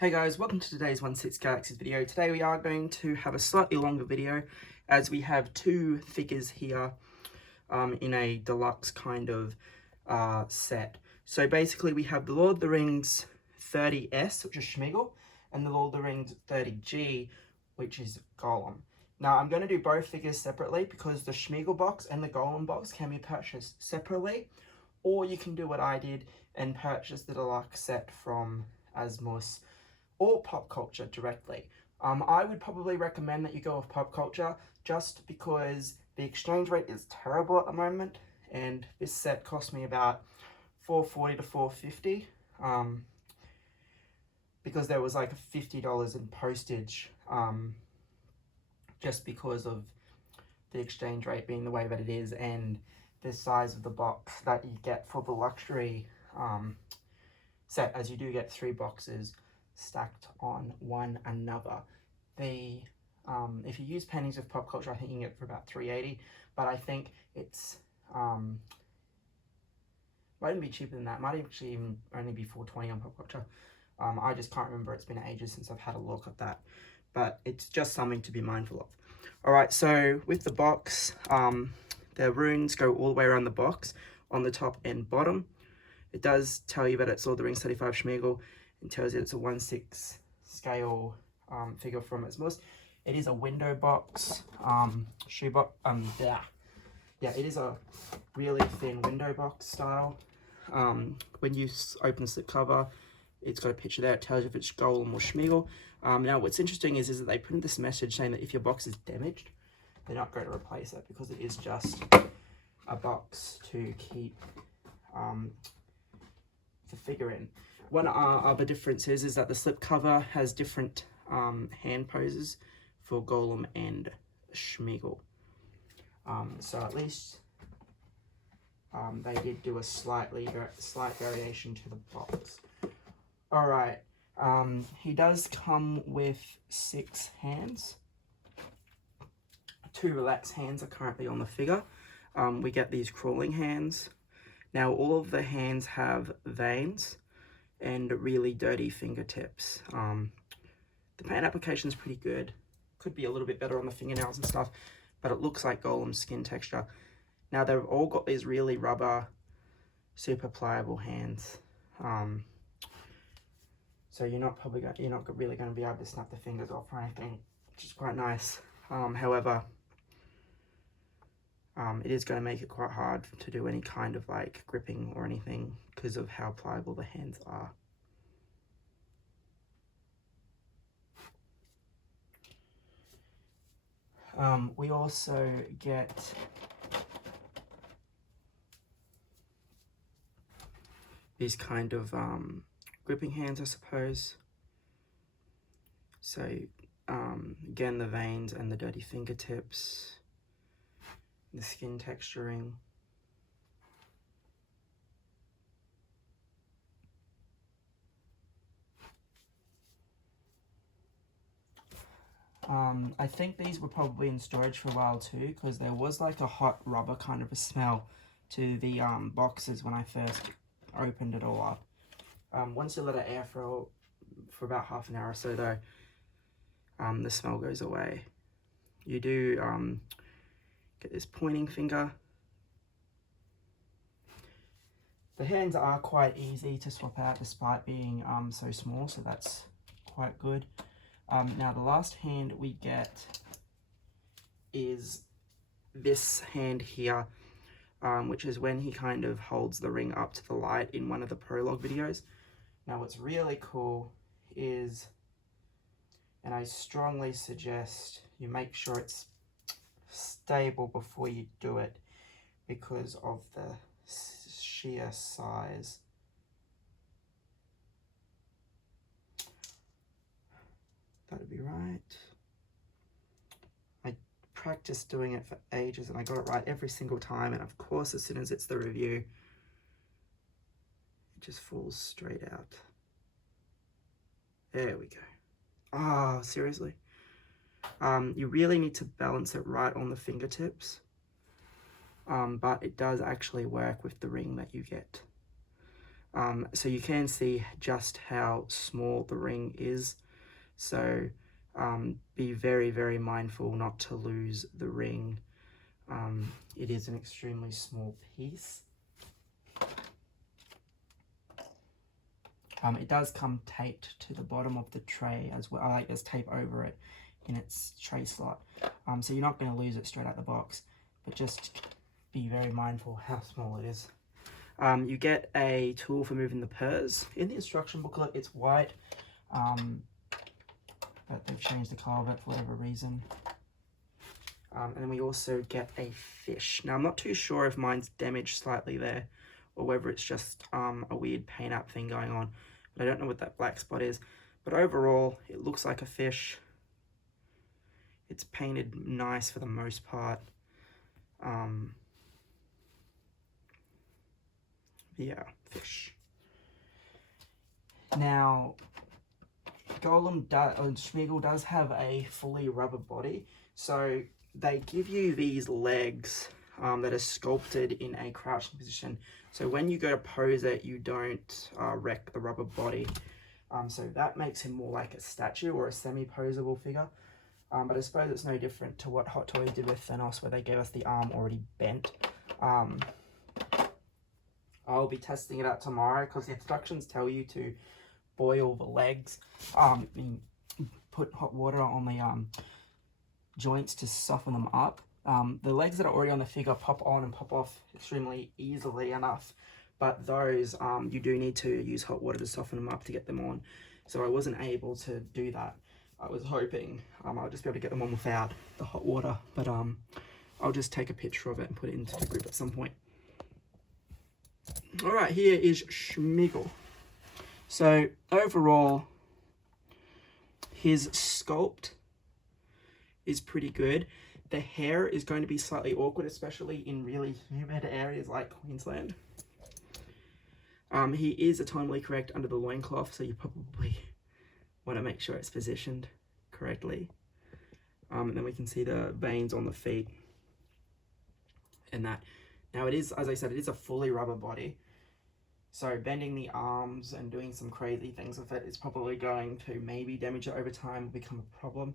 Hey guys, welcome to today's 1/6 Galaxies video. Today we are going to have a slightly longer video as we have two figures here in a deluxe kind of set. So basically we have the Lord of the Rings 30S, which is Smeagol, and the Lord of the Rings 30G, which is Gollum. Now I'm going to do both figures separately because the Smeagol box and the Gollum box can be purchased separately, or you can do what I did and purchase the deluxe set from Asmus or Pop Culture directly. I would probably recommend that you go with Pop Culture just because the exchange rate is terrible at the moment, and this set cost me about $4.40 to $4.50 because there was like $50 in postage just because of the exchange rate being the way that it is and the size of the box that you get for the luxury set, as you do get 3 boxes stacked on one another. If you use pennies with Pop Culture, I think you can get it for about $3.80, but I think it's might even be cheaper than that. Might actually even only be $4.20 on Pop Culture. I just can't remember. It's been ages since I've had a look at that, but it's just something to be mindful of. All right, so with the box, the runes go all the way around the box on the top and bottom. It does tell you that it's Lord of the Rings 35 Smeagol. It tells you it's a 1/6 scale figure from Asmus. It is a window box, shoe box. Yeah, it is a really thin window box style. When you open the slip cover, it's got a picture there. It tells you if it's Gollum or Smeagol. Now, what's interesting is that they printed this message saying that if your box is damaged, they're not going to replace it because it is just a box to keep the figure in. One other difference is that the slip cover has different hand poses for Gollum and Smeagol. So at least they did do a slight variation to the box. Alright, he does come with 6 hands. 2 relaxed hands are currently on the figure. We get these crawling hands. Now all of the hands have veins and really dirty fingertips. The paint application is pretty good. Could be a little bit better on the fingernails and stuff, but it looks like Gollum's skin texture. Now they've all got these really rubber, super pliable hands. So you're not really going to be able to snap the fingers off or anything, which is quite nice. However, it is going to make it quite hard to do any kind of like gripping or anything because of how pliable the hands are. We also get these kind of gripping hands, I suppose. So again, the veins and the dirty fingertips, the skin texturing. I think these were probably in storage for a while too, because there was like a hot rubber kind of a smell to the boxes when I first opened it all up. Once you let it air for about half an hour or so though, the smell goes away. You do get this pointing finger. The hands are quite easy to swap out despite being so small, so that's quite good. Now the last hand we get is this hand here, which is when he kind of holds the ring up to the light in one of the prologue videos. Now what's really cool is, and I strongly suggest you make sure it's stable before you do it because of the sheer size. That'd be right. I practiced doing it for ages and I got it right every single time, and of course as soon as it's the review it just falls straight out. There we go. Oh, seriously. You really need to balance it right on the fingertips, but it does actually work with the ring that you get. So you can see just how small the ring is. So be very, very mindful not to lose the ring. It is an extremely small piece. It does come taped to the bottom of the tray as well. Like there's tape over it in its tray slot. So you're not going to lose it straight out the box, but just be very mindful how small it is. You get a tool for moving the purrs. In the instruction booklet, it's white, but they've changed the colour of it for whatever reason. And then we also get a fish. Now, I'm not too sure if mine's damaged slightly there, or whether it's just a weird paint up thing going on. But I don't know what that black spot is. But overall, it looks like a fish. It's painted nice for the most part. Yeah, fish. Now, Smeagol does have a fully rubber body, so they give you these legs that are sculpted in a crouching position. So when you go to pose it, you don't wreck the rubber body. So that makes him more like a statue or a semi-posable figure. But I suppose it's no different to what Hot Toys did with Thanos, where they gave us the arm already bent. I'll be testing it out tomorrow because the instructions tell you to boil the legs, put hot water on the joints to soften them up. The legs that are already on the figure pop on and pop off extremely easily enough, but those you do need to use hot water to soften them up to get them on. So I wasn't able to do that. I was hoping I'll just be able to get them on without the hot water, but I'll just take a picture of it and put it into the group at some point. All right, here is Smeagol. So overall, his sculpt is pretty good. The hair is going to be slightly awkward, especially in really humid areas like Queensland. He is atomically correct under the loincloth, so you probably want to make sure it's positioned correctly. And then we can see the veins on the feet and that. Now it is, as I said, it is a fully rubber body. So bending the arms and doing some crazy things with it is probably going to maybe damage it over time, will become a problem.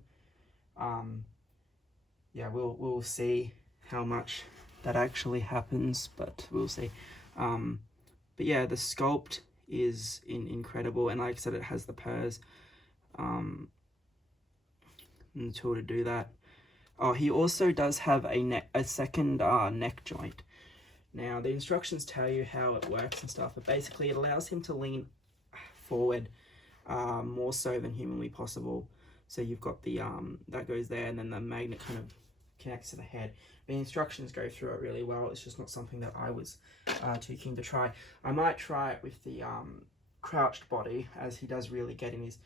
Yeah, we'll see how much that actually happens, but we'll see. But yeah, the sculpt is incredible, and like I said, it has the purrs and the tool to do that. Oh, he also does have a second neck joint. Now, the instructions tell you how it works and stuff, but basically it allows him to lean forward more so than humanly possible. So you've got the, that goes there, and then the magnet kind of connects to the head. The instructions go through it really well. It's just not something that I was too keen to try. I might try it with the crouched body, as he does really get in his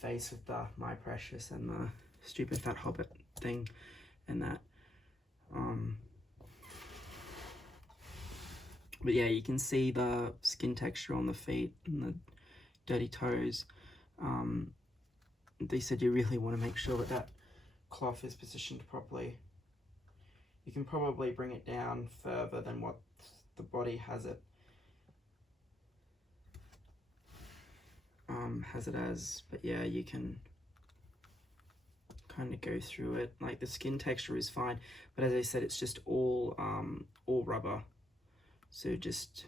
face with the My Precious and the stupid fat hobbit thing and that. But yeah, you can see the skin texture on the feet and the dirty toes. They said you really want to make sure that that cloth is positioned properly. You can probably bring it down further than what the body has it as, but yeah, you can kind of go through it. Like the skin texture is fine, but as I said, it's just all rubber. So just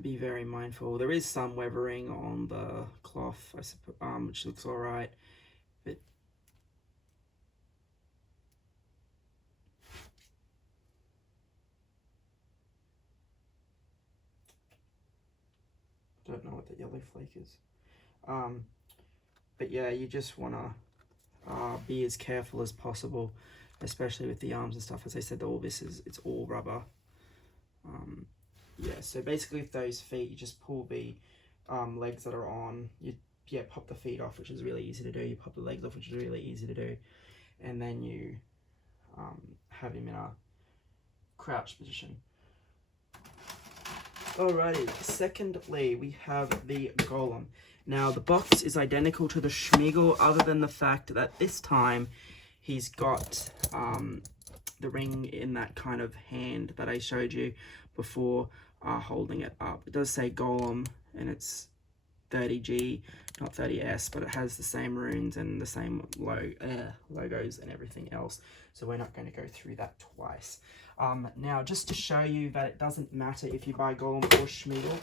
be very mindful. There is some weathering on the cloth, I suppose, which looks all right, but I don't know what the yellow flake is. But yeah, you just want to be as careful as possible, especially with the arms and stuff. As I said, all this it's all rubber. Yeah, so basically with those feet, you just pull the legs that are on. You pop the feet off, which is really easy to do. You pop the legs off, which is really easy to do, and then you have him in a crouched position. Alrighty, secondly, we have the Gollum. Now, the box is identical to the Smeagol, other than the fact that this time he's got the ring in that kind of hand that I showed you before. holding it up. It does say Gollum, and it's 30G, not 30S, but it has the same runes and the same logos and everything else, so we're not going to go through that twice. Now, just to show you that it doesn't matter if you buy Gollum or Smeagol,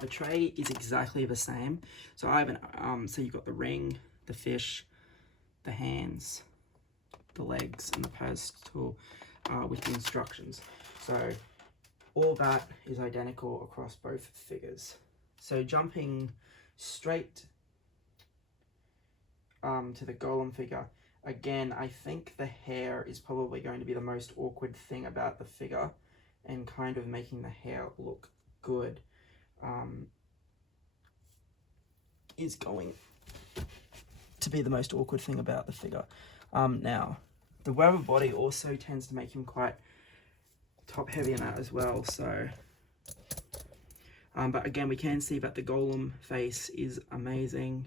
the tray is exactly the same. So I have an so you've got the ring, the fish, the hands, the legs, and the pose tool with the instructions. So all that is identical across both figures. So jumping straight to the Gollum figure, again, I think the hair is probably going to be the most awkward thing about the figure, and kind of making the hair look good is going to be the most awkward thing about the figure. Now, the rubber body also tends to make him quite top heavy in that as well, so but again, we can see that the Gollum face is amazing.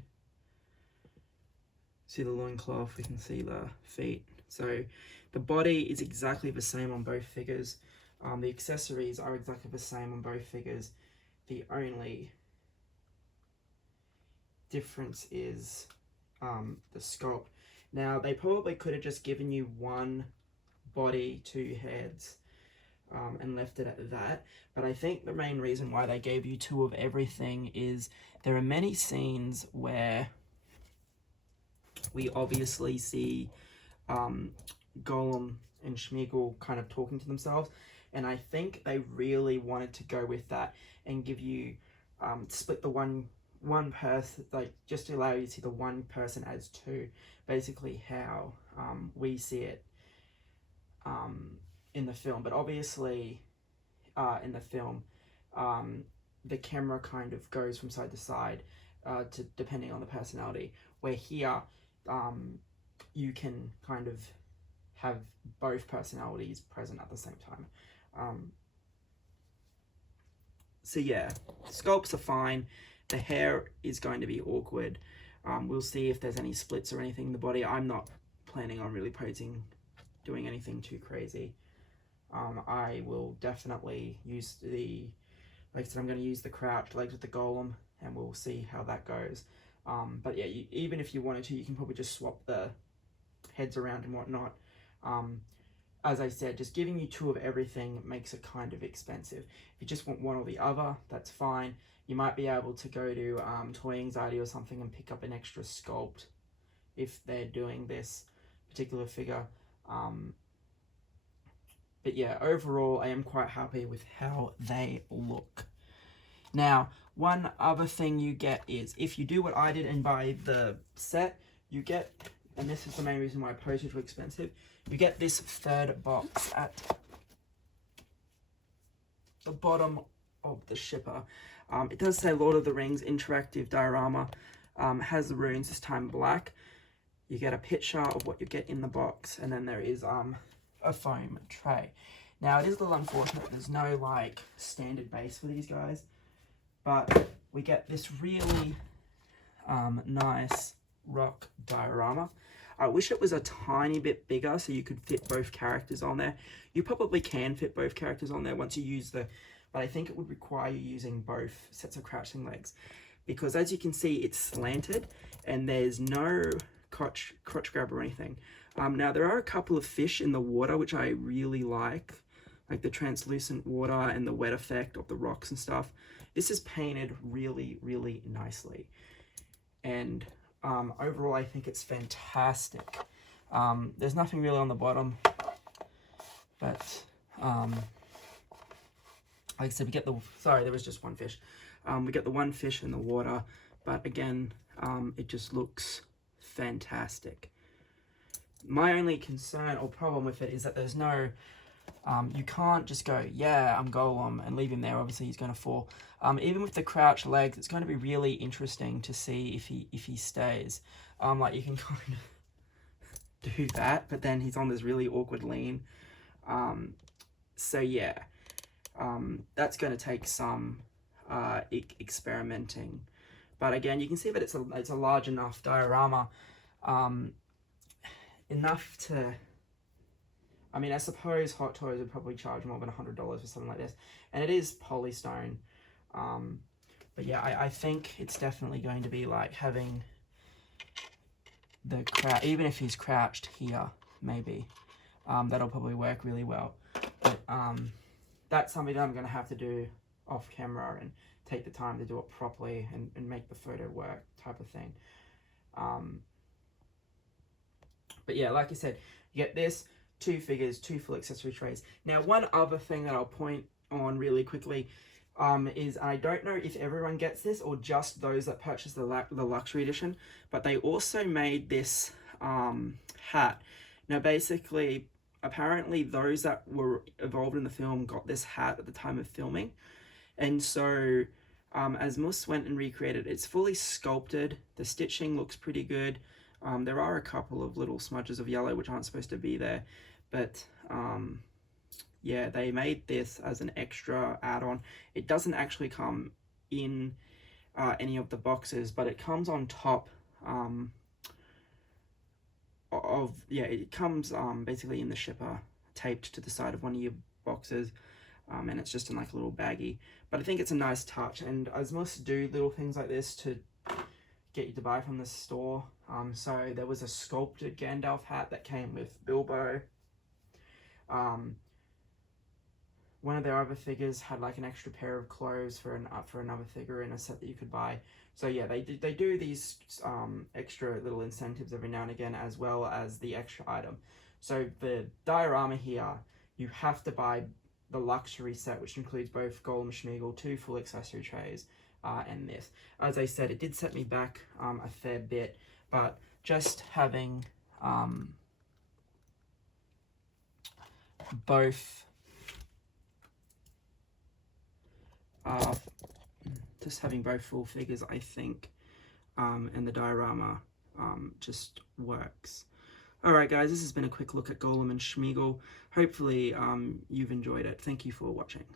See the loincloth, we can see the feet. So the body is exactly the same on both figures. The accessories are exactly the same on both figures. The only difference is the sculpt. Now, they probably could have just given you one body, two heads, and left it at that. But I think the main reason why they gave you two of everything is there are many scenes where we obviously see Gollum and Smeagol kind of talking to themselves, and I think they really wanted to go with that and give you split the one person, like just to allow you to see the one person as two, basically how we see it in the film. But obviously in the film the camera kind of goes from side to side to depending on the personality, where here you can kind of have both personalities present at the same time. So yeah, sculpts are fine. The hair is going to be awkward. We'll see if there's any splits or anything in the body. I'm not planning on really doing anything too crazy. I will definitely use like I said, I'm going to use the crouched legs with the Gollum, and we'll see how that goes. But yeah, even if you wanted to, you can probably just swap the heads around and whatnot. As I said, just giving you two of everything makes it kind of expensive. If you just want one or the other, that's fine. You might be able to go to Toy Anxiety or something and pick up an extra sculpt if they're doing this particular figure. But yeah, overall, I am quite happy with how they look. Now, one other thing you get is, if you do what I did and buy the set, you get, and this is the main reason why postage were expensive, you get this third box at the bottom of the shipper. It does say Lord of the Rings Interactive Diorama, has the runes, this time black. You get a picture of what you get in the box, and then there is a foam tray. Now, it is a little unfortunate there's no like standard base for these guys, but we get this really nice rock diorama. I wish it was a tiny bit bigger so you could fit both characters on there. You probably can fit both characters on there once you use but I think it would require you using both sets of crouching legs, because as you can see, it's slanted and there's no crotch grab or anything. Now, there are a couple of fish in the water which I really like the translucent water and the wet effect of the rocks and stuff. This is painted really, really nicely, and overall I think it's fantastic. There's nothing really on the bottom, but like I said, we get there was just one fish. We get the one fish in the water, but again, it just looks fantastic. My only concern or problem with it is that there's no, you can't just go, yeah, I'm Gollum, and leave him there. Obviously, he's going to fall. Even with the crouched legs, it's going to be really interesting to see if he stays. Like, you can kind of do that, but then he's on this really awkward lean. So yeah, that's going to take some experimenting. But again, you can see that it's a large enough diorama, enough to I mean, I suppose Hot Toys would probably charge more than $100 for something like this. And it is polystone. But yeah, I think it's definitely going to be like having the even if he's crouched here, maybe. That'll probably work really well. But that's something that I'm going to have to do off camera and take the time to do it properly and make the photo work type of thing. But yeah, like I said, you get this, 2 figures, 2 full accessory trays. Now, one other thing that I'll point on really quickly is, I don't know if everyone gets this or just those that purchase the luxury edition, but they also made this hat. Now, basically, apparently those that were involved in the film got this hat at the time of filming. And so Asmus went and recreated it. It's fully sculpted. The stitching looks pretty good. There are a couple of little smudges of yellow which aren't supposed to be there. But yeah, they made this as an extra add-on. It doesn't actually come in any of the boxes, but it comes on top it comes basically in the shipper, taped to the side of one of your boxes, and it's just in like a little baggie. But I think it's a nice touch, and Asmus do little things like this to get you to buy from the store. So there was a sculpted Gandalf hat that came with Bilbo. One of their other figures had like an extra pair of clothes for another figure in a set that you could buy. So yeah, they do these extra little incentives every now and again, as well as the extra item. So the diorama here, you have to buy the luxury set, which includes both Gollum and Smeagol, 2 full accessory trays, and this. As I said, it did set me back a fair bit, but just having both full figures, I think, and the diorama just works. Alright guys, this has been a quick look at Gollum and Smeagol. Hopefully you've enjoyed it. Thank you for watching.